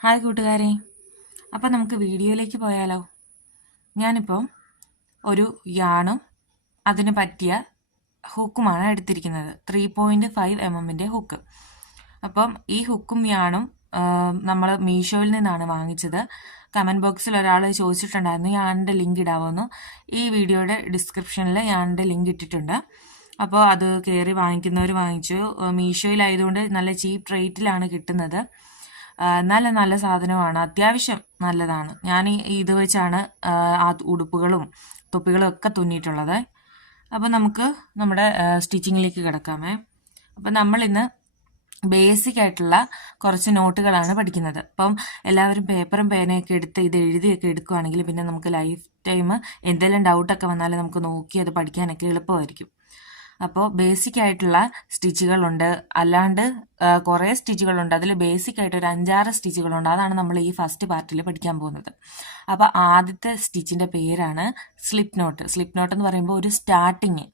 Hi കൂട്ടുകാരെ, അപ്പം നമുക്ക് വീഡിയോയിലേക്ക് പോയാലോ. ഞാനിപ്പം ഒരു യാണും അതിന് പറ്റിയ ഹുക്കുമാണ് എടുത്തിരിക്കുന്നത്. 3.5 mm ഹുക്ക്. അപ്പം ഈ ഹുക്കും യാണും നമ്മൾ മീഷോയിൽ നിന്നാണ് വാങ്ങിച്ചത്. കമൻറ്റ് ബോക്സിൽ ഒരാൾ ചോദിച്ചിട്ടുണ്ടായിരുന്നു യാണിൻ്റെ ലിങ്ക് ഇടാവുമെന്ന്. ഈ വീഡിയോയുടെ ഡിസ്ക്രിപ്ഷനിൽ യാണിൻ്റെ ലിങ്ക് ഇട്ടിട്ടുണ്ട്. അപ്പോൾ അത് കയറി വാങ്ങിക്കുന്നവർ വാങ്ങിച്ചു. മീഷോയിലായതുകൊണ്ട് നല്ല ചീപ്പ് റേറ്റിലാണ് കിട്ടുന്നത്. നല്ല നല്ല സാധനമാണ്, അത്യാവശ്യം നല്ലതാണ്. ഞാൻ ഇത് വെച്ചാണ് ആ ഉടുപ്പുകളും തൊപ്പികളും ഒക്കെ തുന്നിയിട്ടുള്ളത്. അപ്പം നമുക്ക് നമ്മുടെ സ്റ്റിച്ചിങ്ങിലേക്ക് കിടക്കാമേ. അപ്പം നമ്മളിന്ന് ബേസിക് ആയിട്ടുള്ള കുറച്ച് നോട്ടുകളാണ് പഠിക്കുന്നത്. അപ്പം എല്ലാവരും പേപ്പറും പേനയൊക്കെ എടുത്ത് ഇത് എഴുതിയൊക്കെ എടുക്കുകയാണെങ്കിൽ പിന്നെ നമുക്ക് ലൈഫ് ടൈം എന്തെങ്കിലും ഡൗട്ടൊക്കെ വന്നാലും നമുക്ക് നോക്കി അത് പഠിക്കാനൊക്കെ എളുപ്പമായിരിക്കും. അപ്പോൾ ബേസിക് ആയിട്ടുള്ള സ്റ്റിച്ചുകളുണ്ട്, അല്ലാണ്ട് കുറേ സ്റ്റിച്ചുകളുണ്ട്. അതിൽ ബേസിക് ആയിട്ട് ഒരു 5-6 സ്റ്റിച്ചുകളുണ്ട്. അതാണ് നമ്മൾ ഈ ഫസ്റ്റ് പാർട്ടിൽ പഠിക്കാൻ പോകുന്നത്. അപ്പോൾ ആദ്യത്തെ സ്റ്റിച്ചിൻ്റെ പേരാണ് സ്ലിപ്പ് നോട്ട്. സ്ലിപ്പ് നോട്ട് എന്ന് പറയുമ്പോൾ ഒരു സ്റ്റാർട്ടിങ്.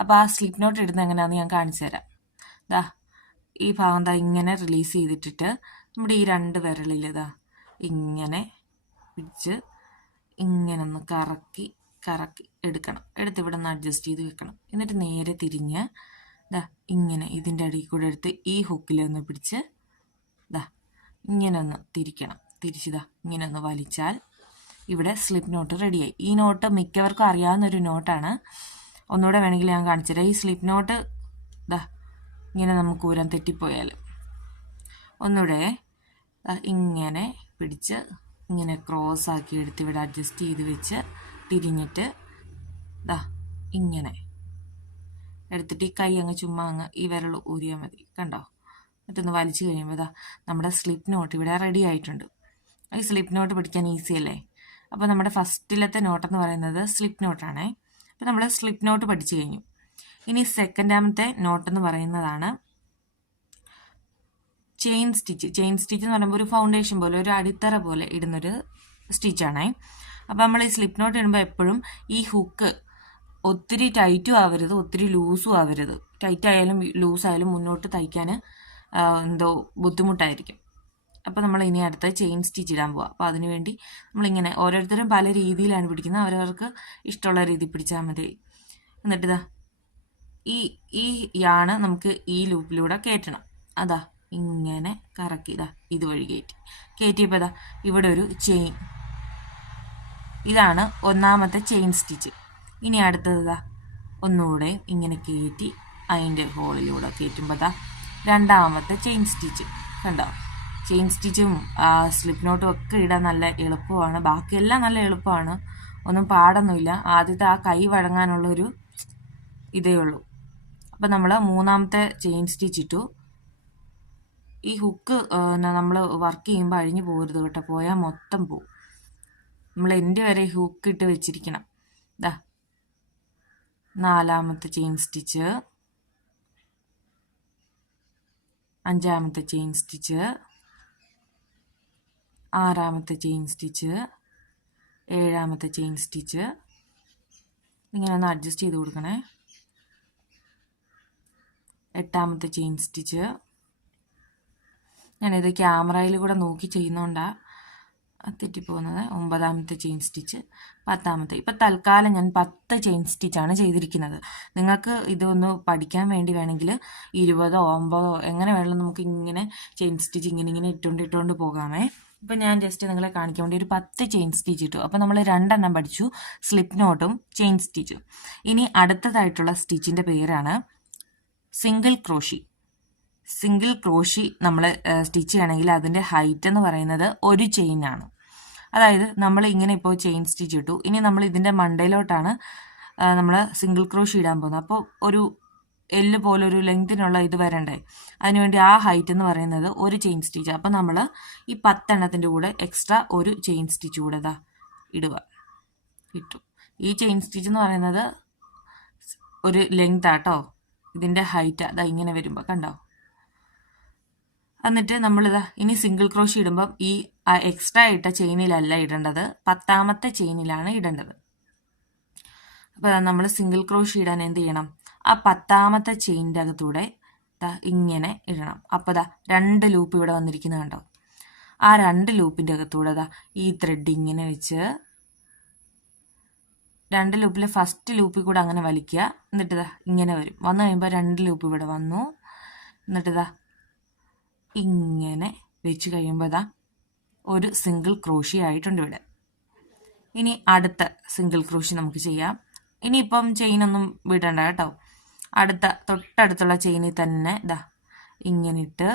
അപ്പോൾ ആ സ്ലിപ്പ് നോട്ട് ഇടുന്നത് എങ്ങനെയാണെന്ന് ഞാൻ കാണിച്ചു തരാം. ദാ ഈ ഭാഗം ദാ ഇങ്ങനെ റിലീസ് ചെയ്തിട്ടിട്ട് നമ്മുടെ ഈ 2 വിരലിൽ ഇതാ ഇങ്ങനെ പിടിച്ച് ഇങ്ങനെ ഒന്ന് കറക്കി എടുക്കണം. എടുത്ത് ഇവിടെ നിന്ന് അഡ്ജസ്റ്റ് ചെയ്ത് വെക്കണം. എന്നിട്ട് നേരെ തിരിഞ്ഞ് ദാ ഇങ്ങനെ ഇതിൻ്റെ അടിയിൽ കൂടെ എടുത്ത് ഈ ഹുക്കിലൊന്ന് പിടിച്ച് ദാ ഇങ്ങനെ ഒന്ന് തിരിക്കണം. തിരിച്ചിതാ ഇങ്ങനെ ഒന്ന് വലിച്ചാൽ ഇവിടെ സ്ലിപ്പ് നോട്ട് റെഡിയായി. ഈ നോട്ട് മിക്കവർക്കും അറിയാവുന്നൊരു നോട്ടാണ്. ഒന്നുകൂടെ വേണമെങ്കിൽ ഞാൻ കാണിച്ചു തരാം. ഈ സ്ലിപ്പ് നോട്ട് ദാ ഇങ്ങനെ നമുക്ക് ഊരാൻ തെറ്റിപ്പോയാൽ ഒന്നുകൂടെ ഇങ്ങനെ പിടിച്ച് ഇങ്ങനെ ക്രോസ് ആക്കി എടുത്ത് ഇവിടെ അഡ്ജസ്റ്റ് ചെയ്ത് വെച്ച് തിരിഞ്ഞിട്ട് ദാ ഇങ്ങനെ എടുത്തിട്ട് ഈ കൈ അങ്ങ് ചുമ്മാ അങ്ങ് ഈ വിരൽ ഊരിയാൽ മതി. കണ്ടോ? എന്നിട്ടൊന്ന് വലിച്ചു കഴിയുമ്പോൾ ദാ നമ്മുടെ സ്ലിപ്പ് നോട്ട് ഇവിടെ റെഡി ആയിട്ടുണ്ട്. ഈ സ്ലിപ്പ് നോട്ട് പഠിക്കാൻ ഈസി അല്ലേ? അപ്പോൾ നമ്മുടെ ഫസ്റ്റിലത്തെ നോട്ടെന്ന് പറയുന്നത് സ്ലിപ്പ് നോട്ടാണേ. അപ്പോൾ നമ്മൾ സ്ലിപ്പ് നോട്ട് പഠിച്ചു കഴിഞ്ഞു. ഇനി സെക്കൻഡാമത്തെ നോട്ടെന്ന് പറയുന്നതാണ് ചെയിൻ സ്റ്റിച്ച്. ചെയിൻ സ്റ്റിച്ച് എന്ന് പറയുമ്പോൾ ഒരു ഫൗണ്ടേഷൻ പോലെ, ഒരു അടിത്തറ പോലെ ഇടുന്നൊരു സ്റ്റിച്ചാണേ. അപ്പം നമ്മൾ ഈ സ്ലിപ്പ് നോട്ട് ഇടുമ്പോൾ എപ്പോഴും ഈ ഹുക്ക് ഒത്തിരി ടൈറ്റും ആവരുത്, ഒത്തിരി ലൂസും ആവരുത്. ടൈറ്റ് ആയാലും ലൂസായാലും മുന്നോട്ട് തയ്ക്കാൻ എന്തോ ബുദ്ധിമുട്ടായിരിക്കും. അപ്പോൾ നമ്മൾ ഇനി അടുത്ത ചെയിൻ സ്റ്റിച്ച് ഇടാൻ പോവാം. അപ്പോൾ അതിനുവേണ്ടി നമ്മളിങ്ങനെ ഓരോരുത്തരും പല രീതിയിലാണ് പിടിക്കുന്നത്. അവരവർക്ക് ഇഷ്ടമുള്ള രീതി പിടിച്ചാൽ മതി. എന്നിട്ട് ഇതാ ഈ യാണ് നമുക്ക് ഈ ലൂപ്പിലൂടെ കയറ്റണം. അതാ ഇങ്ങനെ കറക്കി ഇതാ ഇതുവഴി കയറ്റിയപ്പോൾ ഇതാ ഇവിടെ ഒരു ചെയിൻ. ഇതാണ് ഒന്നാമത്തെ ചെയിൻ സ്റ്റിച്ച്. ഇനി അടുത്തത് ഒന്നുകൂടെ ഇങ്ങനെ കയറ്റി അതിൻ്റെ ഹോളിലൂടെ കയറ്റുമ്പോൾ രണ്ടാമത്തെ ചെയിൻ സ്റ്റിച്ച്. കണ്ടോ? ചെയിൻ സ്റ്റിച്ചും സ്ലിപ്പ് നോട്ടും ഒക്കെ ഇടാൻ നല്ല എളുപ്പമാണ്. ബാക്കിയെല്ലാം നല്ല എളുപ്പമാണ്, ഒന്നും പാടൊന്നുമില്ല. ആദ്യത്തെ ആ കൈ വഴങ്ങാനുള്ളൊരു ഇതേ ഉള്ളൂ. അപ്പം നമ്മൾ മൂന്നാമത്തെ ചെയിൻ സ്റ്റിച്ച് ഇട്ടു. ഈ ഹുക്ക് നമ്മൾ വർക്ക് ചെയ്യുമ്പോൾ അഴിഞ്ഞു പോകരുത് കേട്ടോ, പോയാൽ മൊത്തം പോവും. നമ്മൾ എൻ്റെ വരെ ഹുക്ക് ഇട്ട് വെച്ചിരിക്കണം. ദാ നാലാമത്തെ ചെയിൻ സ്റ്റിച്ച്, അഞ്ചാമത്തെ ചെയിൻ സ്റ്റിച്ച്, ആറാമത്തെ ചെയിൻ സ്റ്റിച്ച്, ഏഴാമത്തെ ചെയിൻ സ്റ്റിച്ച്. ഇങ്ങനെ ഒന്ന് അഡ്ജസ്റ്റ് ചെയ്ത് കൊടുക്കണേ. എട്ടാമത്തെ ചെയിൻ സ്റ്റിച്ച്. ഞാനിത് ക്യാമറയിൽ കൂടെ നോക്കി ചെയ്യുന്നതുകൊണ്ടാണ് തെറ്റിപ്പോകുന്നത്. ഒമ്പതാമത്തെ ചെയിൻ സ്റ്റിച്ച്, പത്താമത്തെ. ഇപ്പം തൽക്കാലം ഞാൻ 10 ചെയിൻ സ്റ്റിച്ചാണ് ചെയ്തിരിക്കുന്നത്. നിങ്ങൾക്ക് ഇതൊന്ന് പഠിക്കാൻ വേണ്ടി വേണമെങ്കിൽ 20 9 എങ്ങനെ വേണമെങ്കിലും നമുക്ക് ഇങ്ങനെ ചെയിൻ സ്റ്റിച്ച് ഇങ്ങനെ ഇട്ടുകൊണ്ട് പോകാമേ. ഇപ്പം ഞാൻ ജസ്റ്റ് നിങ്ങളെ കാണിക്കാൻ വേണ്ടി ഒരു 10 ചെയിൻ സ്റ്റിച്ച് ഇട്ടു. അപ്പം നമ്മൾ 2 എണ്ണം പഠിച്ചു, സ്ലിപ്പ് നോട്ടും ചെയിൻ സ്റ്റിച്ചും. ഇനി അടുത്തതായിട്ടുള്ള സ്റ്റിച്ചിൻ്റെ പേരാണ് സിംഗിൾ ക്രോഷി. സിംഗിൾ ക്രോഷി നമ്മൾ സ്റ്റിച്ച് ചെയ്യണമെങ്കിൽ അതിൻ്റെ ഹൈറ്റ് എന്ന് പറയുന്നത് ഒരു ചെയിനാണ്. അതായത് നമ്മൾ ഇങ്ങനെ ഇപ്പോൾ ചെയിൻ സ്റ്റിച്ച് ഇട്ടു. ഇനി നമ്മൾ ഇതിൻ്റെ മണ്ടയിലോട്ടാണ് നമ്മൾ സിംഗിൾ ക്രോഷി ഇടാൻ പോകുന്നത്. അപ്പോൾ ഒരു എല്ല് പോലൊരു ലെങ്തിനുള്ള ഇത് വരണ്ടേ, അതിനുവേണ്ടി ആ ഹൈറ്റ് എന്ന് പറയുന്നത് ഒരു ചെയിൻ സ്റ്റിച്ച്. അപ്പോൾ നമ്മൾ ഈ 10 എണ്ണത്തിൻ്റെ കൂടെ എക്സ്ട്രാ ഒരു ചെയിൻ സ്റ്റിച്ച് കൂടെ ഇട്ടു. ഈ ചെയിൻ സ്റ്റിച്ച് എന്ന് പറയുന്നത് ഒരു ലെങ്ത് ആട്ടോ, ഇതിൻ്റെ ഹൈറ്റ് അതാ ഇങ്ങനെ വരുമ്പോൾ കണ്ടോ. എന്നിട്ട് നമ്മളിതാ ഇനി സിംഗിൾ ക്രോഷി ഇടുമ്പം ഈ എക്സ്ട്രാ ഇട്ട ചെയിനിലല്ല ഇടേണ്ടത്, 10ാമത്തെ ചെയിനിലാണ് ഇടേണ്ടത്. അപ്പോൾ നമ്മൾ സിംഗിൾ ക്രോഷി ഇടാൻ എന്ത് ചെയ്യണം? ആ 10ാമത്തെ ചെയിനിൻ്റെ അകത്തൂടെ ഇങ്ങനെ ഇടണം. അപ്പോൾ 2 ലൂപ്പ് ഇവിടെ വന്നിരിക്കുന്നത് കണ്ടോ. ആ 2 ലൂപ്പിൻ്റെ അകത്തൂടെ ദാ ഈ ത്രെഡ് ഇങ്ങനെ വെച്ച് 2 ലൂപ്പിലെ ഫസ്റ്റ് ലൂപ്പിൽ കൂടെ അങ്ങനെ വലിക്കുക. എന്നിട്ട് ഇതാ ഇങ്ങനെ വരും. വന്നു കഴിയുമ്പോൾ 2 ലൂപ്പ് ഇവിടെ വന്നു. എന്നിട്ട് ഇതാ ഇങ്ങനെ വെച്ച് കഴിയുമ്പോൾ ഇതാ ഒരു സിംഗിൾ ക്രോഷി ആയിട്ടുണ്ട് ഇവിടെ. ഇനി അടുത്ത സിംഗിൾ ക്രോഷി നമുക്ക് ചെയ്യാം. ഇനിയിപ്പം ചെയിനൊന്നും വിടണ്ട കേട്ടോ. തൊട്ടടുത്തുള്ള ചെയിനിൽ തന്നെ ഇതാ ഇങ്ങനെ ഇട്ട്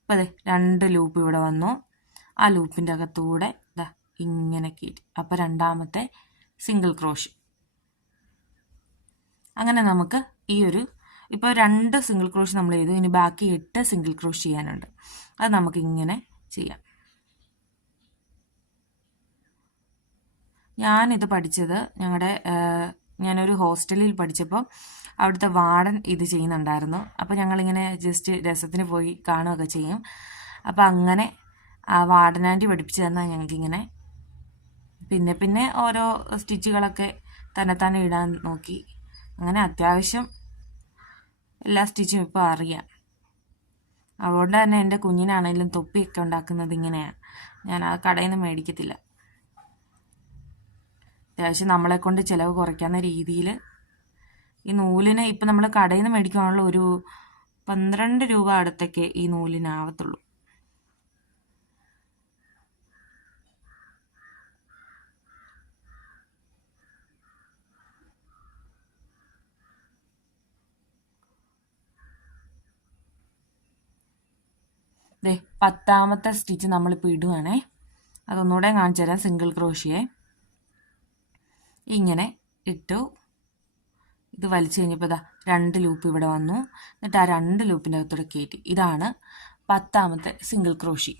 അപ്പം അതെ 2 ലൂപ്പ് ഇവിടെ വന്നു. ആ ലൂപ്പിൻ്റെ അകത്തൂടെ ഇതാ ഇങ്ങനെ കയറ്റി. അപ്പോൾ രണ്ടാമത്തെ സിംഗിൾ ക്രോഷി. അങ്ങനെ നമുക്ക് ഈ ഒരു ഇപ്പോൾ 2 സിംഗിൾ ക്രോഷി നമ്മൾ ചെയ്തു. ഇനി ബാക്കി 8 സിംഗിൾ ക്രോഷി ചെയ്യാനുണ്ട്. അത് നമുക്ക് ഇങ്ങനെ ചെയ്യാം. ഞാനിത് പഠിച്ചത് ഞാനൊരു ഹോസ്റ്റലിൽ പഠിച്ചപ്പോൾ അവിടുത്തെ വാർഡൻ ഇത് ചെയ്യുന്നുണ്ടായിരുന്നു. അപ്പോൾ ഞങ്ങളിങ്ങനെ ജസ്റ്റ് രസത്തിന് പോയി കാണുകയൊക്കെ ചെയ്യും. അപ്പോൾ അങ്ങനെ ആ വാർഡൻ ആൻറ്റി പഠിപ്പിച്ചു തന്നാൽ ഞങ്ങൾക്കിങ്ങനെ പിന്നെ ഓരോ സ്റ്റിച്ചുകളൊക്കെ തന്നെത്താനെ ഇടാൻ നോക്കി. അങ്ങനെ അത്യാവശ്യം എല്ലാ സ്റ്റിച്ചും ഇപ്പോൾ അറിയാം. അതുകൊണ്ട് തന്നെ എൻ്റെ കുഞ്ഞിനാണെങ്കിലും തൊപ്പിയൊക്കെ ഉണ്ടാക്കുന്നത് ഇങ്ങനെയാണ്. ഞാൻ ആ കടയിൽ നിന്ന് മേടിക്കത്തില്ല. അത്യാവശ്യം നമ്മളെ കൊണ്ട് ചിലവ് കുറയ്ക്കാവുന്ന രീതിയിൽ ഈ നൂലിന് ഇപ്പം നമ്മൾ കടയിൽ നിന്ന് മേടിക്കുവാനുള്ള ഒരു 12 രൂപ അടുത്തൊക്കെ ഈ നൂലിനാവത്തുള്ളൂ. ദേ 10ാമത്തെ സ്റ്റിച്ച് നമ്മളിപ്പോൾ ഇടുവാണേ. അതൊന്നുകൂടെ കാണിച്ചു തരാം. സിംഗിൾ ക്രോഷിയെ ഇങ്ങനെ ഇട്ടു. ഇത് വലിച്ചു കഴിഞ്ഞപ്പോൾ ഇതാ 2 ലൂപ്പ് ഇവിടെ വന്നു. എന്നിട്ട് ആ 2 ലൂപ്പിൻ്റെ അകത്തോടെ കയറ്റി. ഇതാണ് 10ാമത്തെ സിംഗിൾ ക്രോഷി.